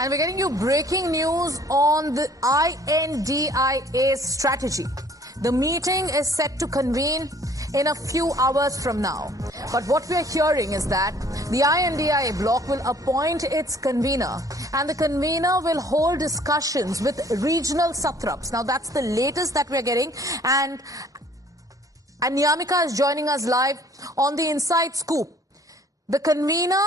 And we're getting you breaking news on the INDIA strategy. The meeting is set to convene in a few hours from now. But what we are hearing is that the INDIA bloc will appoint its convener, and the convener will hold discussions with regional satraps. Now, that's the latest that we're getting. And Niyamika is joining us live on the Inside Scoop. The convener,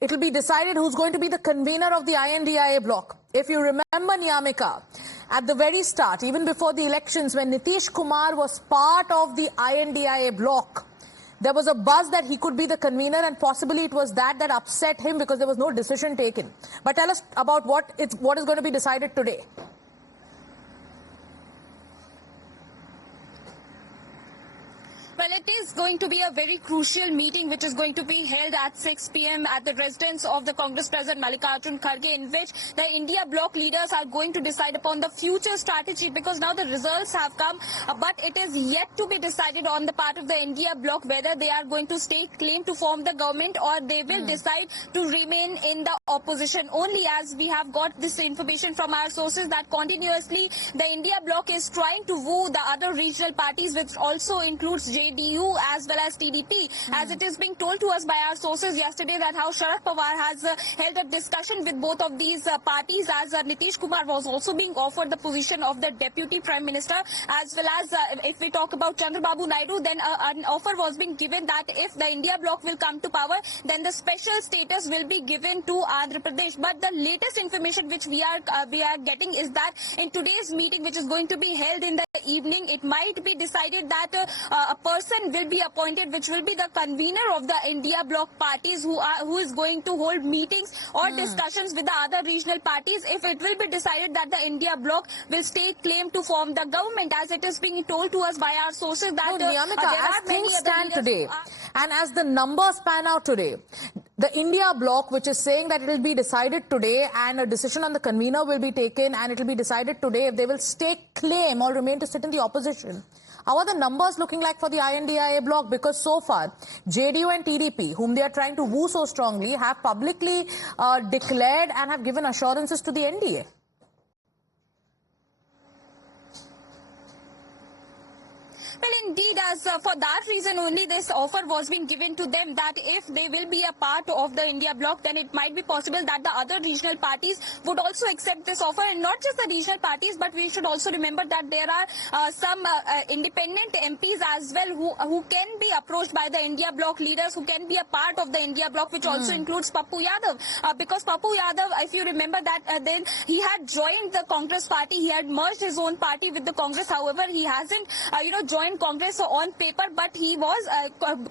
it will be decided who's going to be the convener of the INDIA bloc. If you remember, Niyamika, at the very start, even before the elections, when Nitish Kumar was part of the INDIA bloc, there was a buzz that he could be the convener, and possibly it was that upset him because there was no decision taken. But tell us about what is going to be decided today. Well, it is going to be a very crucial meeting which is going to be held at 6 p.m. at the residence of the Congress President Mallikarjun Kharge, in which the India bloc leaders are going to decide upon the future strategy, because now the results have come, but it is yet to be decided on the part of the India bloc whether they are going to stake claim to form the government or they will decide to remain in the opposition. Only as we have got this information from our sources that continuously the India bloc is trying to woo the other regional parties, which also includes JDU as well as TDP, as it is being told to us by our sources yesterday that how Sharad Pawar has held a discussion with both of these parties, as Nitish Kumar was also being offered the position of the Deputy Prime Minister, as well as if we talk about Chandrababu Naidu, then an offer was being given that if the India bloc will come to power, then the special status will be given to Andhra Pradesh. But the latest information which we are getting is that in today's meeting, which is going to be held in the evening, it might be decided that a person will be appointed which will be the convener of the India bloc parties, who is going to hold meetings or discussions with the other regional parties if it will be decided that the India bloc will stake claim to form the government, as it is being told to us by our sources that Niyamika, as things stand today and as the numbers pan out today, the India bloc, which is saying that it will be decided today and a decision on the convener will be taken and it will be decided today if they will stake claim or remain to sit in the opposition. How are the numbers looking like for the INDIA bloc? Because so far, JDU and TDP, whom they are trying to woo so strongly, have publicly declared and have given assurances to the NDA. Well, indeed, as for that reason only this offer was being given to them, that if they will be a part of the India bloc, then it might be possible that the other regional parties would also accept this offer. And not just the regional parties, but we should also remember that there are some independent MPs as well who can be approached by the India bloc leaders, who can be a part of the India bloc, which also includes Pappu Yadav. Because Pappu Yadav, if you remember that then he had joined the Congress party, he had merged his own party with the Congress. However, he hasn't joined Congress on paper, but he was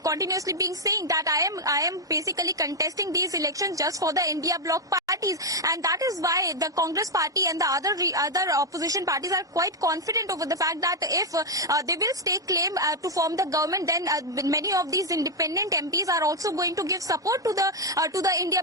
continuously being saying that I am basically contesting these elections just for the India bloc parties, and that is why the Congress party and the other opposition parties are quite confident over the fact that if they will stake claim to form the government, then many of these independent MPs are also going to give support to the India